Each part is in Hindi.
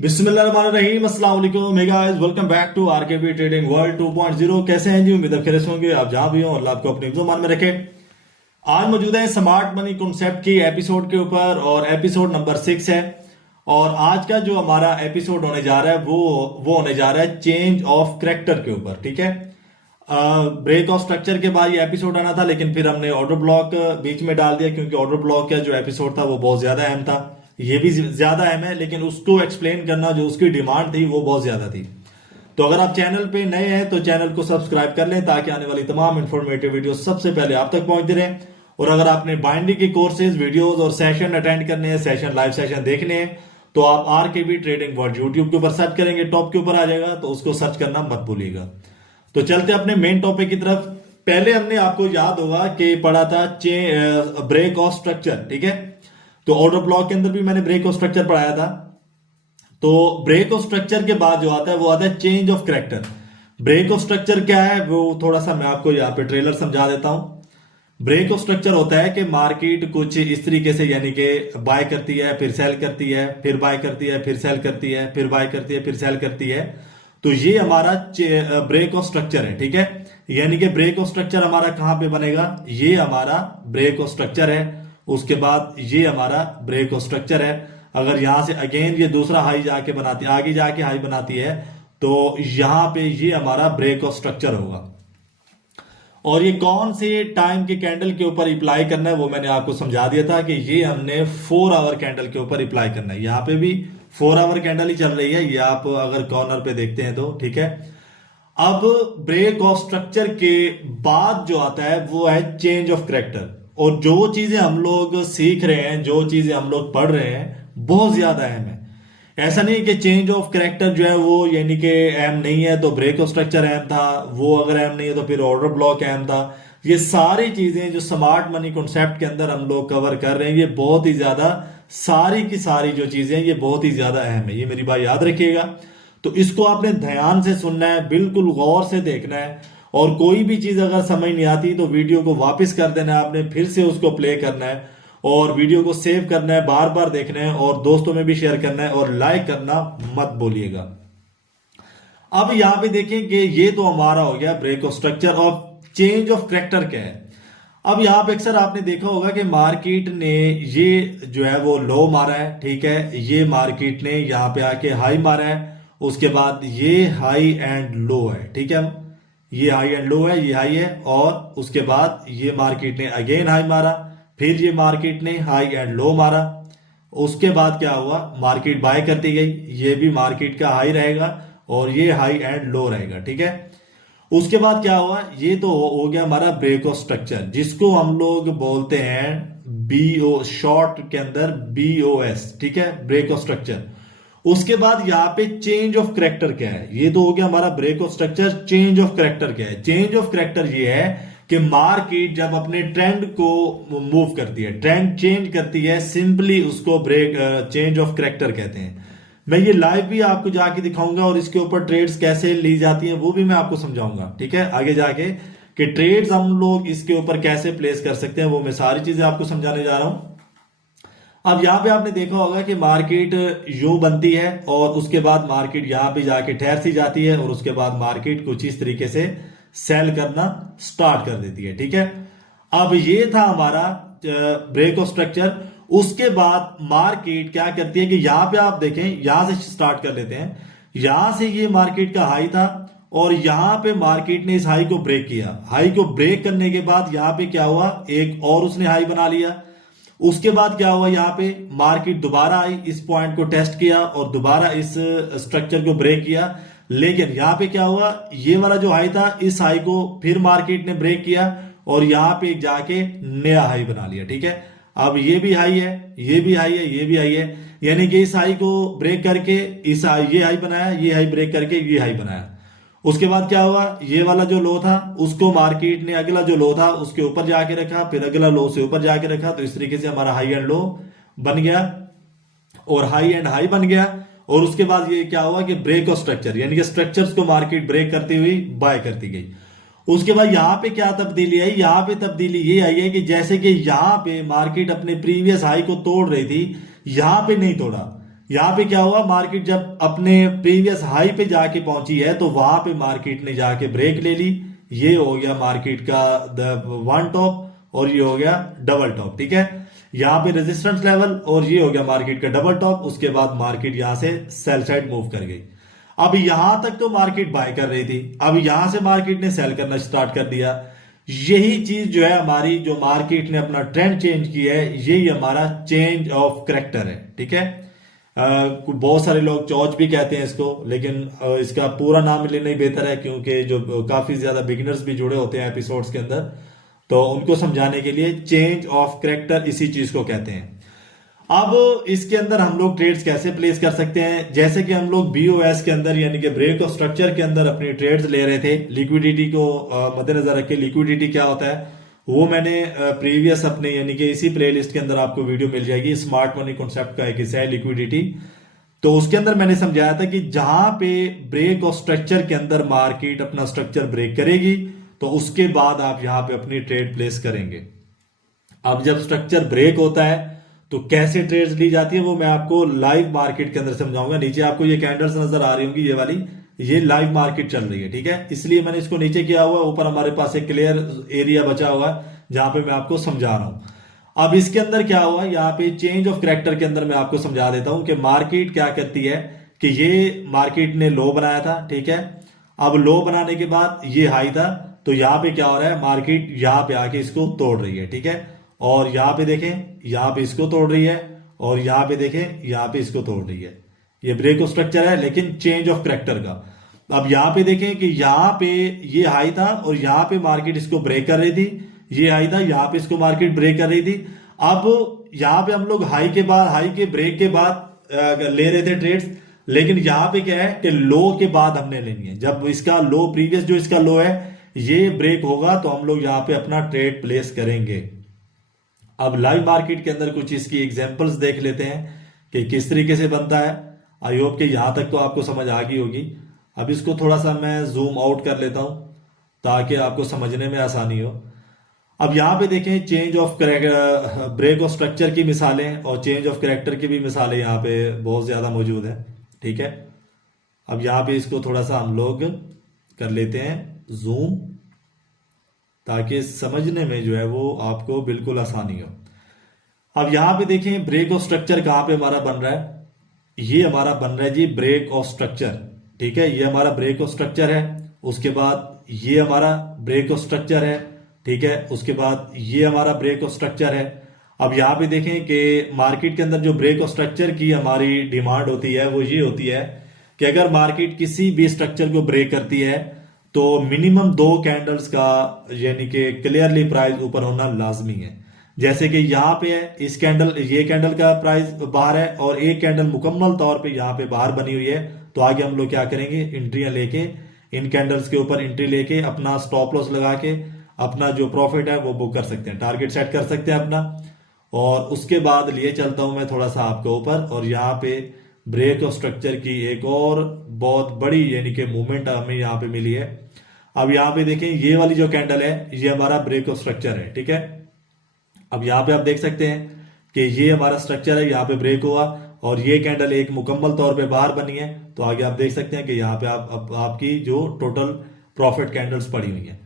बिस्मिल्लाहिर्रहमानिर्रहीम, अस्सलाम वालेकुम, hey guys, welcome back to RKB trading world 2.0। कैसे हैं जी? उम्मीद है खैरियत होंगे आप जहां भी हो, अल्लाह आपको अपने ज़ुबान में रखे। आज मौजूद है स्मार्ट मनी कॉन्सेप्ट की एपिसोड के ऊपर और एपिसोड नंबर 6 है। और आज का जो हमारा एपिसोड होने जा रहा है वो होने जा रहा है चेंज ऑफ करैक्टर के ऊपर। ठीक है, ब्रेक ऑफ स्ट्रक्चर के बाद ये एपिसोड आना था, लेकिन फिर हमने ऑर्डर ब्लॉक बीच में डाल दिया क्योंकि ऑर्डर ब्लॉक का जो एपिसोड था वो बहुत ज्यादा अहम था। ये भी ज्यादा अहम है, लेकिन उसको एक्सप्लेन करना जो उसकी डिमांड थी वो बहुत ज्यादा थी। तो अगर आप चैनल पे नए हैं तो चैनल को सब्सक्राइब कर लें ताकि आने वाली तमाम इंफॉर्मेटिव वीडियो सबसे पहले आप तक पहुंचते रहे। और अगर आपने बाइंडिंग के कोर्सेज, वीडियोस और सेशन अटेंड करने हैं, सेशन लाइव सेशन देखने हैं, तो आप आरकेबी ट्रेडिंग वर्ल्ड यूट्यूब के ऊपर सर्च करेंगे, टॉप के ऊपर आ जाएगा, तो उसको सर्च करना मत भूलिएगा। तो चलते अपने मेन टॉपिक की तरफ। पहले हमने, आपको याद होगा कि पढ़ा था ब्रेक ऑफ स्ट्रक्चर। ठीक है, तो ऑर्डर ब्लॉक के अंदर भी मैंने ब्रेक ऑफ स्ट्रक्चर पढ़ाया था। तो ब्रेक ऑफ स्ट्रक्चर के बाद जो आता है वो आता है change of character. Break of structure क्या है वो थोड़ा सा मैं आपको यहाँ पे ट्रेलर समझा देता हूं। ब्रेक ऑफ स्ट्रक्चर होता है कि मार्केट कुछ इस तरीके से, यानी कि बाय करती है, फिर सेल करती है, फिर बाय करती है, फिर सेल करती है, फिर बाय करती है, फिर सेल करती है। तो ये हमारा ब्रेक ऑफ स्ट्रक्चर है। ठीक है, यानी कि ब्रेक ऑफ स्ट्रक्चर हमारा कहां पे बनेगा? ये हमारा ब्रेक ऑफ स्ट्रक्चर है। उसके बाद ये हमारा ब्रेक ऑफ स्ट्रक्चर है। अगर यहां से अगेन ये दूसरा हाई जाके बनाती है, आगे जाके हाई बनाती है, तो यहां पे ये हमारा ब्रेक ऑफ स्ट्रक्चर होगा। और ये कौन से टाइम के कैंडल के ऊपर अप्लाई करना है वो मैंने आपको समझा दिया था कि ये हमने 4 आवर कैंडल के ऊपर अप्लाई करना है। यहां पे भी 4 आवर कैंडल ही चल रही है, ये आप अगर कॉर्नर पे देखते हैं तो। ठीक है, अब ब्रेक ऑफ स्ट्रक्चर के बाद जो आता है वो है चेंज ऑफ करैक्टर। और जो चीजें हम लोग सीख रहे हैं, जो चीजें हम लोग पढ़ रहे हैं, बहुत ज्यादा अहम है। ऐसा नहीं कि चेंज ऑफ करैक्टर जो है वो यानी कि अहम नहीं है तो ब्रेक ऑफ स्ट्रक्चर अहम था, वो अगर अहम नहीं है तो फिर ऑर्डर ब्लॉक अहम था। ये सारी चीजें जो स्मार्ट मनी कॉन्सेप्ट के अंदर हम लोग कवर कर रहे हैं, ये बहुत ही ज्यादा, सारी की सारी जो चीजें ये बहुत ही ज्यादा अहम है। ये मेरी बात याद रखिएगा। तो इसको आपने ध्यान से सुनना है, बिल्कुल गौर से देखना है। और कोई भी चीज अगर समझ नहीं आती तो वीडियो को वापस कर देना है आपने, फिर से उसको प्ले करना है और वीडियो को सेव करना है, बार बार देखना है और दोस्तों में भी शेयर करना है और लाइक करना मत भूलिएगा। अब यहां पे देखें कि ये तो हमारा हो गया ब्रेक ऑफ स्ट्रक्चर। और चेंज ऑफ करैक्टर क्या है? अब यहां पे अक्सर आपने देखा होगा कि मार्केट ने ये जो है वो लो मारा है। ठीक है, ये मार्केट ने यहां पे आके हाई मारा है, उसके बाद ये हाई एंड लो है। ठीक है, ये हाई एंड लो है, ये हाई है, और उसके बाद ये मार्केट ने अगेन हाई मारा, फिर ये मार्केट ने हाई एंड लो मारा। उसके बाद क्या हुआ? मार्केट बाय करती गई, ये भी मार्केट का हाई रहेगा और ये हाई एंड लो रहेगा। ठीक है, उसके बाद क्या हुआ? ये तो हो गया हमारा ब्रेक ऑफ स्ट्रक्चर, जिसको हम लोग बोलते हैं बीओ, शॉर्ट के अंदर बीओएस। ठीक है, ब्रेक ऑफ स्ट्रक्चर। उसके बाद यहाँ पे चेंज ऑफ करैक्टर क्या है? ये तो हो गया हमारा break of structure. Change of character क्या है? चेंज ऑफ करैक्टर ये है कि मार्केट जब अपने ट्रेंड को मूव करती है, ट्रेंड चेंज करती है, सिंपली उसको ब्रेक चेंज ऑफ करैक्टर कहते हैं। मैं ये लाइव भी आपको जाके दिखाऊंगा और इसके ऊपर ट्रेड्स कैसे ली जाती हैं वो भी मैं आपको समझाऊंगा। ठीक है, आगे जाके कि ट्रेड्स हम लोग इसके ऊपर कैसे प्लेस कर सकते हैं वो मैं सारी चीजें आपको समझाने जा रहा हूं। अब यहां पे आपने देखा होगा कि मार्केट यूं बनती है और उसके बाद मार्केट यहां पे जाके ठहर सी जाती है और उसके बाद मार्केट कुछ इस तरीके से सेल करना स्टार्ट कर देती है। ठीक है, अब ये था हमारा ब्रेक ऑफ स्ट्रक्चर। उसके बाद मार्केट क्या करती है कि यहां पे आप देखें, यहां से स्टार्ट कर लेते हैं। यहां से ये मार्केट का हाई था और यहां पे मार्केट ने इस हाई को ब्रेक किया। हाई को ब्रेक करने के बाद यहां पे क्या हुआ? एक और उसने हाई बना लिया। उसके बाद क्या हुआ? यहां पे मार्केट दोबारा आई, इस पॉइंट को टेस्ट किया और दोबारा इस स्ट्रक्चर को ब्रेक किया। लेकिन यहां पे क्या हुआ? ये वाला जो हाई था, इस हाई को फिर मार्केट ने ब्रेक किया और यहां पे जाके नया हाई बना लिया। ठीक है, अब ये भी हाई है, ये भी हाई है, ये भी हाई है, यानी कि इस हाई को ब्रेक करके इस ये हाई बनाया, ये हाई ब्रेक करके ये हाई बनाया। उसके बाद क्या हुआ? ये वाला जो लो था उसको मार्केट ने अगला जो लो था उसके ऊपर जाके रखा, फिर अगला लो से ऊपर जाके रखा। तो इस तरीके से हमारा हाई एंड लो बन गया और हाई एंड हाई बन गया। और उसके बाद ये क्या हुआ कि ब्रेक ऑफ स्ट्रक्चर, यानी कि स्ट्रक्चर्स को मार्केट ब्रेक करती हुई बाय करती गई। उसके बाद यहां पे क्या तब्दीली आई? यहां पे तब्दीली ये आई है कि जैसे कि यहां पे मार्केट अपने प्रीवियस हाई को तोड़ रही थी, यहां पे नहीं तोड़ा, यहाँ पे क्या हुआ, मार्केट जब अपने प्रीवियस हाई पे जाके पहुंची है तो वहां पे मार्केट ने जाके ब्रेक ले ली। ये हो गया मार्केट का वन टॉप और ये हो गया डबल टॉप, ठीक है। यहाँ पे रेजिस्टेंस लेवल और ये हो गया मार्केट का डबल टॉप। उसके बाद मार्केट यहां से सेल साइड मूव कर गई। अब यहां तक तो मार्केट बाय कर रही थी, अब यहां से मार्केट ने सेल करना स्टार्ट कर दिया। यही चीज जो है हमारी, जो मार्केट ने अपना ट्रेंड चेंज किया है, यही हमारा चेंज ऑफ करेक्टर है, ठीक है। बहुत सारे लोग चौच भी कहते हैं इसको, लेकिन इसका पूरा नाम लेना ही बेहतर है, क्योंकि जो काफी ज्यादा बिगिनर्स भी जुड़े होते हैं एपिसोड्स के अंदर, तो उनको समझाने के लिए चेंज ऑफ करेक्टर इसी चीज को कहते हैं। अब इसके अंदर हम लोग ट्रेड्स कैसे प्लेस कर सकते हैं, जैसे कि हम लोग बीओएस के अंदर यानी कि ब्रेक ऑफ स्ट्रक्चर के अंदर अपनी ट्रेड्स ले रहे थे, लिक्विडिटी को मद्देनजर रख के। लिक्विडिटी क्या होता है वो मैंने प्रीवियस अपने यानी कि इसी प्लेलिस्ट के अंदर आपको वीडियो मिल जाएगी, स्मार्ट मनी कॉन्सेप्ट का एक हिस्सा है लिक्विडिटी। तो उसके अंदर मैंने समझाया था कि जहां पे ब्रेक ऑफ स्ट्रक्चर के अंदर मार्केट अपना स्ट्रक्चर ब्रेक करेगी तो उसके बाद आप यहां पे अपनी ट्रेड प्लेस करेंगे। अब जब स्ट्रक्चर ब्रेक होता है तो कैसे ट्रेड्स ली जाती है वो मैं आपको लाइव मार्केट के अंदर समझाऊंगा। नीचे आपको ये कैंडल्स नजर आ रही होंगी, ये वाली, ये लाइव मार्केट चल रही है, ठीक है। इसलिए मैंने इसको नीचे किया हुआ है, ऊपर हमारे पास एक क्लियर एरिया बचा हुआ है जहां पे मैं आपको समझा रहा हूं। अब इसके अंदर क्या हुआ, यहाँ पे चेंज ऑफ करेक्टर के अंदर मैं आपको समझा देता हूं कि मार्केट क्या करती है कि ये मार्केट ने लो बनाया था, ठीक है। अब लो बनाने के बाद ये हाई था, तो यहाँ पे क्या हो रहा है, मार्केट यहाँ पे आके इसको तोड़ रही है, ठीक है। और यहाँ पे देखें, यहाँ पे इसको तोड़ रही है, और यहाँ पे देखें, यहाँ पे इसको तोड़ रही है। ये ब्रेक ऑफ स्ट्रक्चर है लेकिन चेंज ऑफ करेक्टर का। अब यहाँ पे देखें कि यहाँ पे ये हाई था और यहाँ पे मार्केट इसको ब्रेक कर रही थी, ये हाई था, यहाँ पे इसको मार्केट ब्रेक कर रही थी। अब यहाँ पे हम लोग हाई के बाद, हाई के ब्रेक के बाद ले रहे थे ट्रेड्स, लेकिन यहाँ पे क्या है कि लो के बाद हमने लेनी है। जब इसका लो, प्रीवियस जो इसका लो है, ये ब्रेक होगा तो हम लोग यहाँ पे अपना ट्रेड प्लेस करेंगे। अब लाइव मार्केट के अंदर कुछ इसकी एग्जांपल्स देख लेते हैं कि किस तरीके से बनता है। आई होप कि यहां तक तो आपको समझ आ गई होगी। अब इसको थोड़ा सा मैं जूम आउट कर लेता हूं ताकि आपको समझने में आसानी हो। अब यहां पे देखें, change of break of structure की मिसालें और चेंज ऑफ करेक्टर की भी मिसालें यहाँ पे बहुत ज्यादा मौजूद है, ठीक है। अब यहाँ पे इसको थोड़ा सा हम लोग कर लेते हैं जूम, ताकि समझने में जो है वो आपको बिल्कुल आसानी हो। अब यहां पे देखें ब्रेक ऑफ स्ट्रक्चर कहां पे हमारा बन रहा है, ये हमारा बन रहा है जी ब्रेक ऑफ स्ट्रक्चर, ठीक है। ये हमारा ब्रेक ऑफ स्ट्रक्चर है, उसके बाद ये हमारा ब्रेक ऑफ स्ट्रक्चर है, ठीक है। उसके बाद ये हमारा ब्रेक ऑफ स्ट्रक्चर है। अब यहां पे देखें कि मार्केट के अंदर जो ब्रेक ऑफ स्ट्रक्चर की हमारी डिमांड होती है वो ये होती है कि अगर मार्केट किसी भी स्ट्रक्चर को ब्रेक करती है तो मिनिमम 2 कैंडल्स का यानी कि क्लियरली प्राइस ऊपर होना लाजमी है। जैसे कि यहाँ पे है, इस कैंडल, ये कैंडल का प्राइस बाहर है और एक कैंडल मुकम्मल तौर पे यहाँ पे बाहर बनी हुई है, तो आगे हम लोग क्या करेंगे, एंट्रियां लेके, इन कैंडल्स के ऊपर एंट्री लेके अपना स्टॉप लॉस लगा के अपना जो प्रॉफिट है वो बुक कर सकते हैं, टारगेट सेट कर सकते हैं अपना। और उसके बाद लिए चलता हूं मैं थोड़ा सा आपके ऊपर, और यहाँ पे ब्रेक ऑफ स्ट्रक्चर की एक और बहुत बड़ी यानी कि मूवमेंट हमें यहाँ पे मिली है। अब यहाँ पे देखें, ये वाली जो कैंडल है ये हमारा ब्रेक ऑफ स्ट्रक्चर है, ठीक है। अब यहाँ पे आप देख सकते हैं कि ये हमारा स्ट्रक्चर है, यहाँ पे ब्रेक हुआ और ये कैंडल एक मुकम्मल तौर पे बाहर बनी है, तो आगे आप देख सकते हैं कि यहाँ पे आपकी जो टोटल प्रॉफिट कैंडल्स पड़ी हुई है।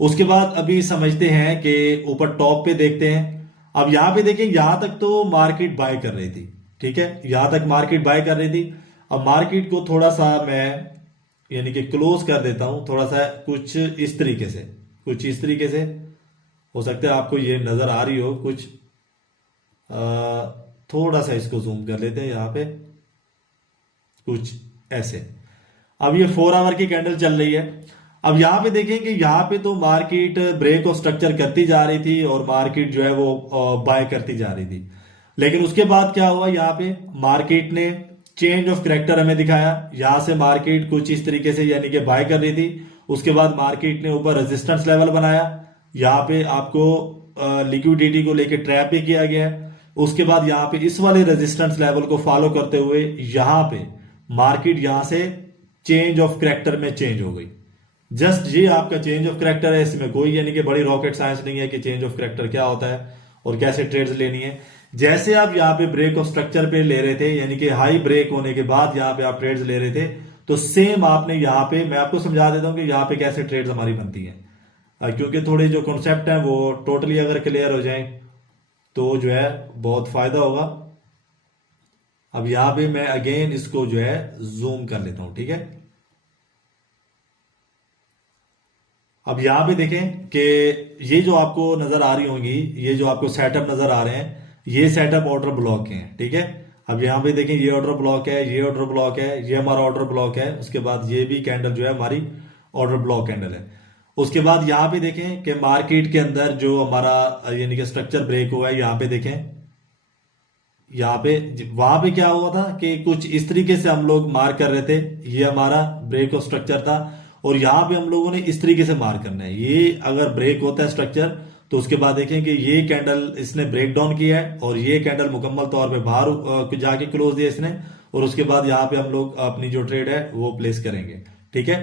उसके बाद अभी समझते हैं कि ऊपर टॉप पे देखते हैं। अब यहाँ पे देखें, यहां तक तो मार्केट बाय कर रही थी, ठीक है, यहां तक मार्केट बाय कर रही थी। अब मार्केट को थोड़ा सा मैं यानी कि क्लोज कर देता हूं, थोड़ा सा कुछ इस तरीके से, कुछ इस तरीके से, हो सकता है आपको ये नजर आ रही हो कुछ, थोड़ा सा इसको जूम कर लेते हैं यहाँ पे, कुछ ऐसे। अब ये 4 आवर की कैंडल चल रही है। अब यहाँ पे देखें कि यहाँ पे तो मार्केट ब्रेक ऑफ स्ट्रक्चर करती जा रही थी और मार्केट जो है वो बाय करती जा रही थी, लेकिन उसके बाद क्या हुआ, यहाँ पे मार्केट ने चेंज ऑफ करेक्टर हमें दिखाया। यहां से मार्केट कुछ इस तरीके से यानी कि बाय कर रही थी, उसके बाद मार्केट ने ऊपर रेजिस्टेंस लेवल बनाया, यहाँ पे आपको लिक्विडिटी को लेके ट्रैप भी किया गया है। उसके बाद यहाँ पे इस वाले रेजिस्टेंस लेवल को फॉलो करते हुए यहाँ पे मार्केट यहां से चेंज ऑफ करेक्टर में चेंज हो गई। जस्ट ये आपका चेंज ऑफ करेक्टर है, इसमें कोई यानी कि बड़ी रॉकेट साइंस नहीं है कि चेंज ऑफ करेक्टर क्या होता है और कैसे ट्रेड्स लेनी है। जैसे आप यहाँ पे ब्रेक ऑफ स्ट्रक्चर पे ले रहे थे, यानी कि हाई ब्रेक होने के बाद यहाँ पे आप ट्रेड्स ले रहे थे, तो सेम आपने यहाँ पे, मैं आपको समझा देता हूं कि यहाँ पे कैसे ट्रेड्स हमारी बनती हैं, क्योंकि थोड़े जो कॉन्सेप्ट हैं वो टोटली अगर क्लियर हो जाएं तो जो है बहुत फायदा होगा। अब यहां पे मैं अगेन इसको जो है जूम कर लेता हूं, ठीक है। अब यहां पे देखें कि ये जो आपको नजर आ रही होंगी, ये जो आपको सेटअप नजर आ रहे हैं, ये सेटअप ऑर्डर ब्लॉक हैं, ठीक है। अब यहां पे देखें, ये ऑर्डर ब्लॉक है, ये ऑर्डर ब्लॉक है, ये हमारा ऑर्डर ब्लॉक है, उसके बाद ये भी कैंडल जो है हमारी ऑर्डर ब्लॉक कैंडल है। उसके बाद यहां पे देखें कि मार्केट के अंदर जो हमारा यानी कि स्ट्रक्चर ब्रेक हुआ है, यहां पे देखें, यहाँ पे वहां पे क्या हुआ था कि कुछ इस तरीके से हम लोग मार्क कर रहे थे, ये हमारा ब्रेक ऑफ स्ट्रक्चर था, और यहाँ पे हम लोगों ने इस तरीके से मार्क करना है। ये अगर ब्रेक होता है स्ट्रक्चर, तो उसके बाद देखें कि ये कैंडल इसने ब्रेक डाउन किया है, और ये कैंडल मुकम्मल तौर पे बाहर जाके क्लोज दिया इसने, और उसके बाद यहाँ पे हम लोग अपनी जो ट्रेड है वो प्लेस करेंगे, ठीक है।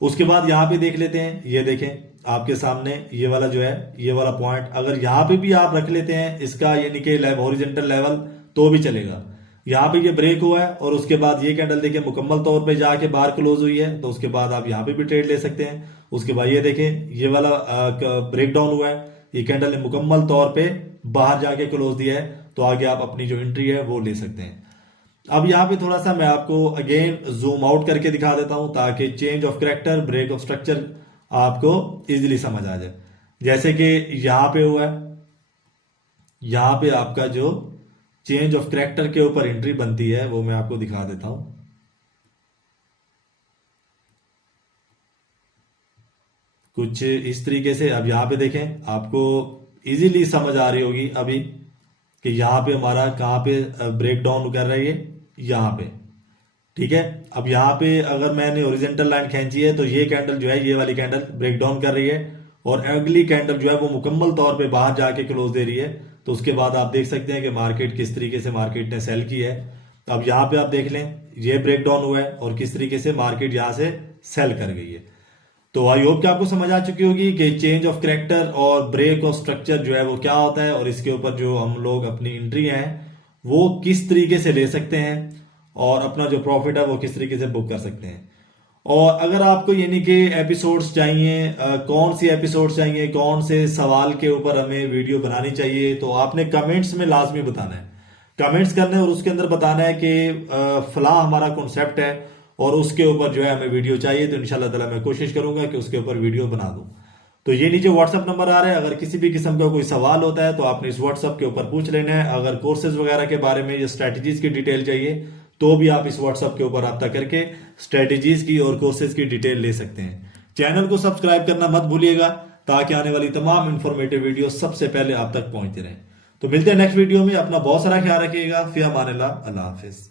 उसके बाद यहाँ पे देख लेते हैं, ये देखें आपके सामने ये वाला जो है, ये वाला पॉइंट अगर यहाँ पे भी आप रख लेते हैं इसका यानी कि हॉरिजॉन्टल लेवल, तो भी चलेगा। यहाँ पे ये ब्रेक हुआ है, और उसके बाद ये कैंडल देखिए मुकम्मल तौर पे जाके बाहर क्लोज हुई है, तो उसके बाद आप यहाँ पे भी ट्रेड ले सकते हैं। उसके बाद ये देखें, ये वाला ब्रेक डाउन हुआ है, ये कैंडल ने मुकम्मल तौर पे बाहर जाके क्लोज दिया है, तो आगे आप अपनी जो एंट्री है वो ले सकते हैं। अब यहाँ पे थोड़ा सा मैं आपको अगेन जूम आउट करके दिखा देता हूं, ताकि change of character, break of structure आपको इजीली समझ आ जाए। जैसे कि यहां पे हुआ है, यहां पे आपका जो चेंज ऑफ कैरेक्टर के ऊपर एंट्री बनती है वो मैं आपको दिखा देता हूं। कुछ इस तरीके से। अब यहां पे देखें, आपको इजीली समझ आ रही होगी अभी कि यहां पे हमारा कहां पे ब्रेक डाउन कर रही है, यहां पे, ठीक है। अब यहां पे अगर मैंने ओरिजेंटल लाइन खींची है, तो ये कैंडल जो है, ये वाली कैंडल ब्रेक डाउन कर रही है, और अगली कैंडल जो है वो मुकम्मल तौर पे बाहर जाके क्लोज दे रही है। तो उसके बाद आप देख सकते हैं कि मार्केट किस तरीके से मार्केट ने सेल की है। तो अब यहां पे आप देख लें, ये ब्रेक डाउन हुआ है, और किस तरीके से मार्केट यहां से सेल कर गई है। तो आई होप कि आपको समझ आ चुकी होगी कि चेंज ऑफ कैरेक्टर और ब्रेक ऑफ स्ट्रक्चर जो है वो क्या होता है, और इसके ऊपर जो हम लोग अपनी एंट्री है वो किस तरीके से ले सकते हैं, और अपना जो प्रॉफिट है वो किस तरीके से बुक कर सकते हैं। और अगर आपको यानी कि एपिसोड्स चाहिए, कौन सी एपिसोड्स चाहिए, कौन से सवाल के ऊपर हमें वीडियो बनानी चाहिए, तो आपने कमेंट्स में लाजमी बताना है, कमेंट्स करने और उसके अंदर बताना है कि फला हमारा कॉन्सेप्ट है और उसके ऊपर जो है हमें वीडियो चाहिए। तो इंशाल्लाह ताला मैं कोशिश करूंगा कि उसके ऊपर वीडियो बना दूं। तो ये नीचे व्हाट्सएप नंबर आ रहा है, अगर किसी भी किस्म का कोई सवाल होता है तो आपने इस व्हाट्सएप के ऊपर पूछ लेना है। अगर कोर्सेज वगैरह के बारे में या स्ट्रेटजीज की डिटेल चाहिए, तो भी आप इस व्हाट्सएप के ऊपर रब्ता करके स्ट्रेटजीज की और कोर्सेज की डिटेल ले सकते हैं। चैनल को सब्सक्राइब करना मत भूलिएगा, ताकि आने वाली तमाम इंफॉर्मेटिव वीडियो सबसे पहले आप तक पहुंचते रहें। तो मिलते हैं नेक्स्ट वीडियो में। अपना बहुत सारा ख्याल रखिएगा। फिर अमानिल्लाह, अल्लाह हाफिज।